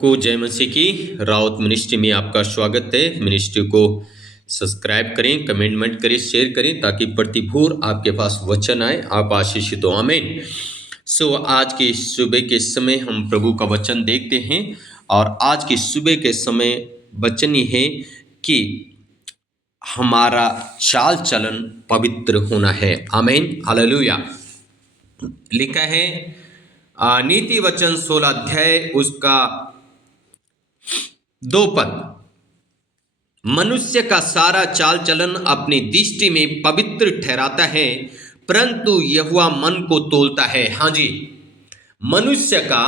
को जय मसीह की रावत मिनिस्ट्री में आपका स्वागत है। मिनिस्ट्री को सब्सक्राइब करें, कमेंटमेंट करें, शेयर करें ताकि प्रतिभूर आपके पास वचन आए, आप आशीषित हो। आमीन। आज की सुबह के समय हम प्रभु का वचन देखते हैं और आज की सुबह के समय वचन ये है कि हमारा चाल चलन पवित्र होना है। आमीन, हालेलुया। लिखा है नीति वचन 16 अध्याय उसका 2 पद, मनुष्य का सारा चाल चलन अपनी दृष्टि में पवित्र ठहराता है, परंतु यहोवा मन को तोलता है। हाँ जी, मनुष्य का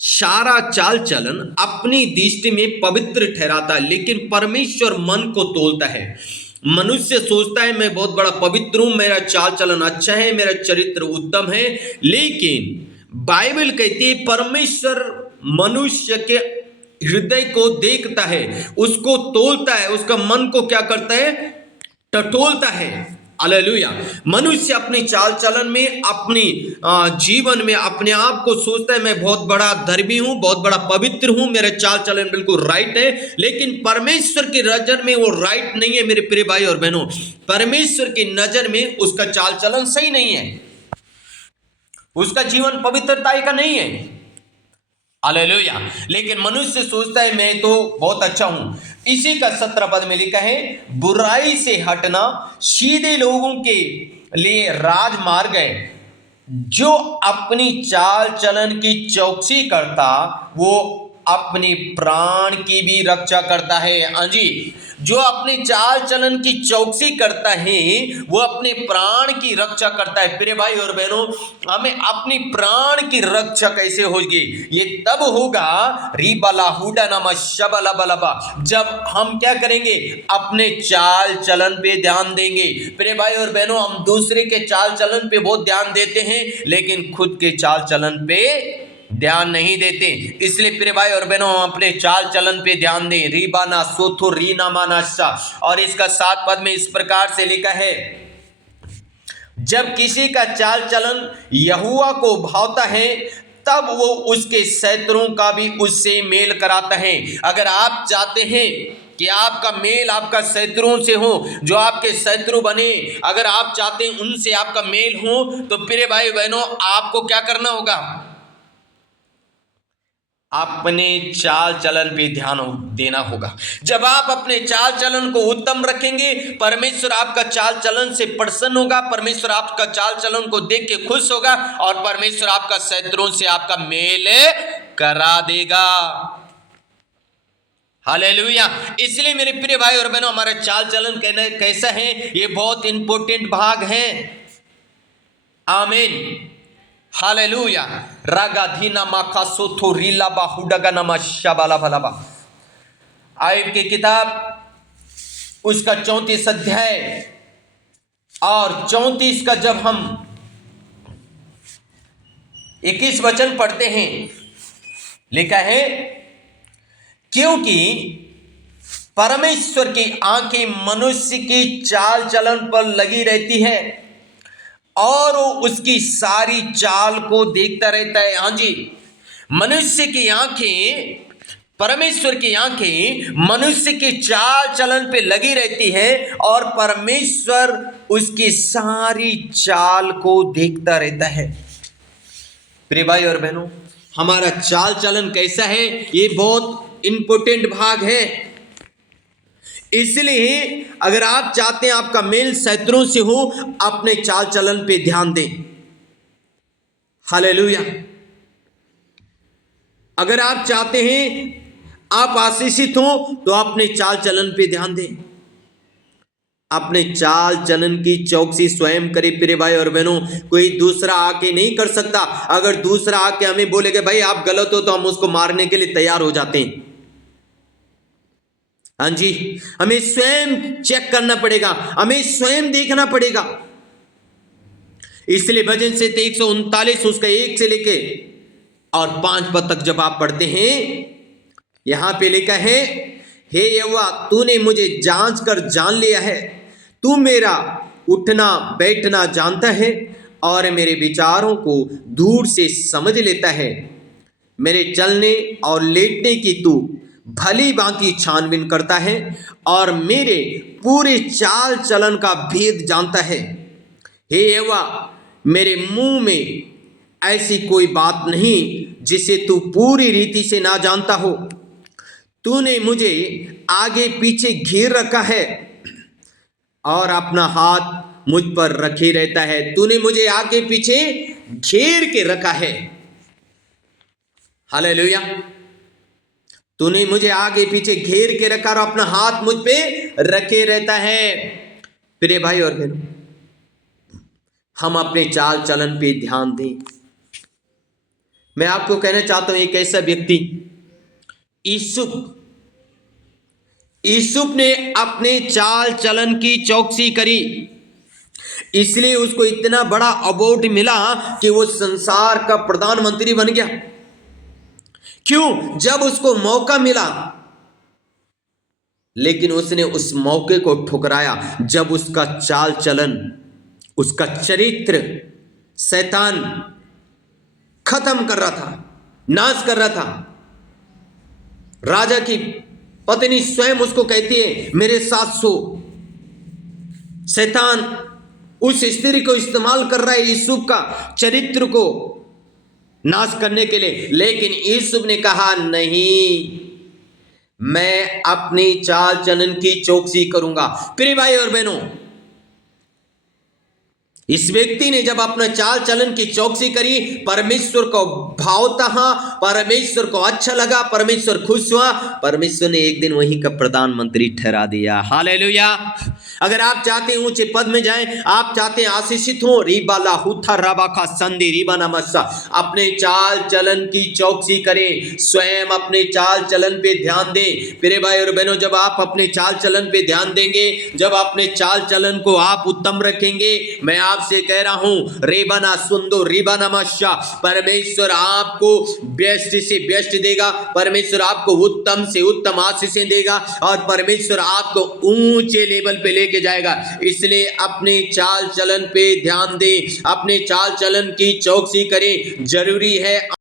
सारा चाल चलन अपनी दृष्टि में पवित्र ठहराता है, लेकिन परमेश्वर मन को तोलता है। मनुष्य सोचता है मैं बहुत बड़ा पवित्र हूं, मेरा चाल चलन अच्छा है, मेरा चरित्र उत्तम है, लेकिन बाइबल कहती है परमेश्वर मनुष्य के हृदय को देखता है, उसको तोलता है, उसका मन को क्या करता है? टटोलता है। हालेलुया। मनुष्य अपनी चाल चलन में, अपनी जीवन में अपने आप को सोचता है मैं बहुत बड़ा धर्मी हूं, बहुत बड़ा पवित्र हूं, मेरा चाल चलन बिल्कुल राइट है, लेकिन परमेश्वर की नजर में वो राइट नहीं है। मेरे प्रिय भाई और बहनों, परमेश्वर की नजर में उसका चाल चलन सही नहीं है, उसका जीवन पवित्रता का नहीं है। हालेलुया। लेकिन मनुष्य सोचता है मैं तो बहुत अच्छा हूं। इसी का 17 पद में लिखा है, बुराई से हटना सीधे लोगों के लिए राजमार्ग है, जो अपनी चाल चलन की चौकसी करता वो अपने प्राण की भी रक्षा करता है। हाँ जी, जो अपने चाल चलन की चौकसी करता है वो अपने प्राण की रक्षा करता है। प्रिय भाई और बहनों, हमें अपनी प्राण की रक्षा कैसे होगी? ये तब होगा रिबला हुडा नामा शबला बलबा, जब हम क्या करेंगे? अपने चाल चलन पे ध्यान देंगे। प्रिय भाई और बहनों, हम दूसरे के चाल चलन पे बहुत ध्यान देते हैं, लेकिन खुद के चाल चलन पे ध्यान नहीं देते। इसलिए प्रिय भाई और बहनों, हम अपने चाल चलन पे ध्यान दें। रीबाना सोथो रीना मानाशा, और इसका 7 पद में इस प्रकार से लिखा है, जब किसी का चाल चलन यहोवा को भावता है तब वो उसके शत्रुओं का भी उससे मेल कराता है। अगर आप चाहते हैं कि आपका मेल आपका शत्रुओं से हो, जो आपके शत्रु बने, अगर आप चाहते हैं उनसे आपका मेल हो, तो प्रिय भाई बहनों आपको क्या करना होगा? अपने चाल चलन पे ध्यान देना होगा। जब आप अपने चाल चलन को उत्तम रखेंगे, परमेश्वर आपका चाल चलन से प्रसन्न होगा, परमेश्वर आपका चाल चलन को देख के खुश होगा, और परमेश्वर आपका शत्रुओं से आपका मेल करा देगा। हालेलुया। इसलिए मेरे प्रिय भाई और बहनों, हमारा चाल चलन कैसा है, ये बहुत इंपॉर्टेंट भाग है। आमीन, हालेलुया। रागाधीना माखा सोथो रीला बाहुडगा नमा शबाला भलाबा। आयब की किताब उसका 34 अध्याय और 34 का जब हम 21 वचन पढ़ते हैं, लिखा है, क्योंकि परमेश्वर की आंखें मनुष्य की चाल चलन पर लगी रहती है और वो उसकी सारी चाल को देखता रहता है। हाँ जी, मनुष्य की आंखें, परमेश्वर की आंखें मनुष्य के चाल चलन पे लगी रहती है और परमेश्वर उसकी सारी चाल को देखता रहता है। प्रिय भाई और बहनों, हमारा चाल चलन कैसा है, ये बहुत इंपॉर्टेंट भाग है। इसलिए अगर आप चाहते हैं आपका मेल शत्रुओं से हो, अपने चाल चलन पे ध्यान दें। हालेलुया। अगर आप चाहते हैं आप आशीषित हो, तो अपने चाल चलन पे ध्यान दें। अपने चाल चलन की चौकसी स्वयं करे। प्रिय भाई और बहनों, कोई दूसरा आके नहीं कर सकता। अगर दूसरा आके हमें बोलेगा भाई आप गलत हो, तो हम उसको मारने के लिए तैयार हो जाते हैं। हाँ जी, हमें स्वयं चेक करना पड़ेगा, हमें स्वयं देखना पड़ेगा। इसलिए भजन से 139 उसका 1 से लेके और 5 पद तक जब आप पढ़ते हैं, यहां पे लिखा है, हे यहोवा तूने मुझे जांच कर जान लिया है, तू मेरा उठना बैठना जानता है और मेरे विचारों को दूर से समझ लेता है। मेरे चलने और लेटने की तू भली भांति छानबीन करता है और मेरे पूरे चाल चलन का भेद जानता है। हे यहोवा, मेरे मुंह में ऐसी कोई बात नहीं जिसे तू पूरी रीति से ना जानता हो। तूने मुझे आगे पीछे घेर रखा है और अपना हाथ मुझ पर रखे रहता है। तूने मुझे आगे पीछे घेर के रखा है। हालेलुया। तूने मुझे आगे पीछे घेर के रखा और अपना हाथ मुझ पे रखे रहता है। प्रिय भाई और बहनों, हम अपने चाल चलन पे ध्यान दें। मैं आपको कहना चाहता हूं, एक ऐसा व्यक्ति यूसुफ ने अपने चाल चलन की चौकसी करी, इसलिए उसको इतना बड़ा अवार्ड मिला कि वो संसार का प्रधानमंत्री बन गया। क्यों? जब उसको मौका मिला, लेकिन उसने उस मौके को ठुकराया जब उसका चाल चलन, उसका चरित्र शैतान खत्म कर रहा था, नाश कर रहा था। राजा की पत्नी स्वयं उसको कहती है, मेरे साथ सो। शैतान उस स्त्री को इस्तेमाल कर रहा है यूसुफ का चरित्र को नाश करने के लिए, लेकिन यूसुफ ने कहा, नहीं, मैं अपनी चाल चलन की चौकसी करूंगा। प्रिय भाई और बहनों, इस व्यक्ति ने जब अपना चाल चलन की चौकसी करी, परमेश्वर को भावता, परमेश्वर को अच्छा लगा, परमेश्वर खुश हुआ, परमेश्वर ने एक दिन वहीं का प्रधानमंत्री ठहरा दिया। हालेलुया। अगर आप चाहते हैं ऊंचे पद में जाएं, आप चाहते हैं आशीषित हो, रिबाला हुथा रबा का संधि रिबाना मस्सा, अपने चाल चलन की चौकसी करें, स्वयं अपने चाल चलन पे ध्यान दें। प्रिय भाई और बहनों, जब आप अपने चाल चलन पे ध्यान देंगे, जब अपने चाल चलन को आप उत्तम रखेंगे, मैं आपसे कह रहा हूं, रेबाना सुंदो रिबाना मस्सा, परमेश्वर आपको बेस्ट से बेस्ट देगा, परमेश्वर आपको उत्तम से उत्तम आशीषें देगा और परमेश्वर आपको ऊंचे लेवल पे लेके जाएगा। इसलिए अपने चाल चलन पे ध्यान दें, अपने चाल चलन की चौकसी करें। जरूरी है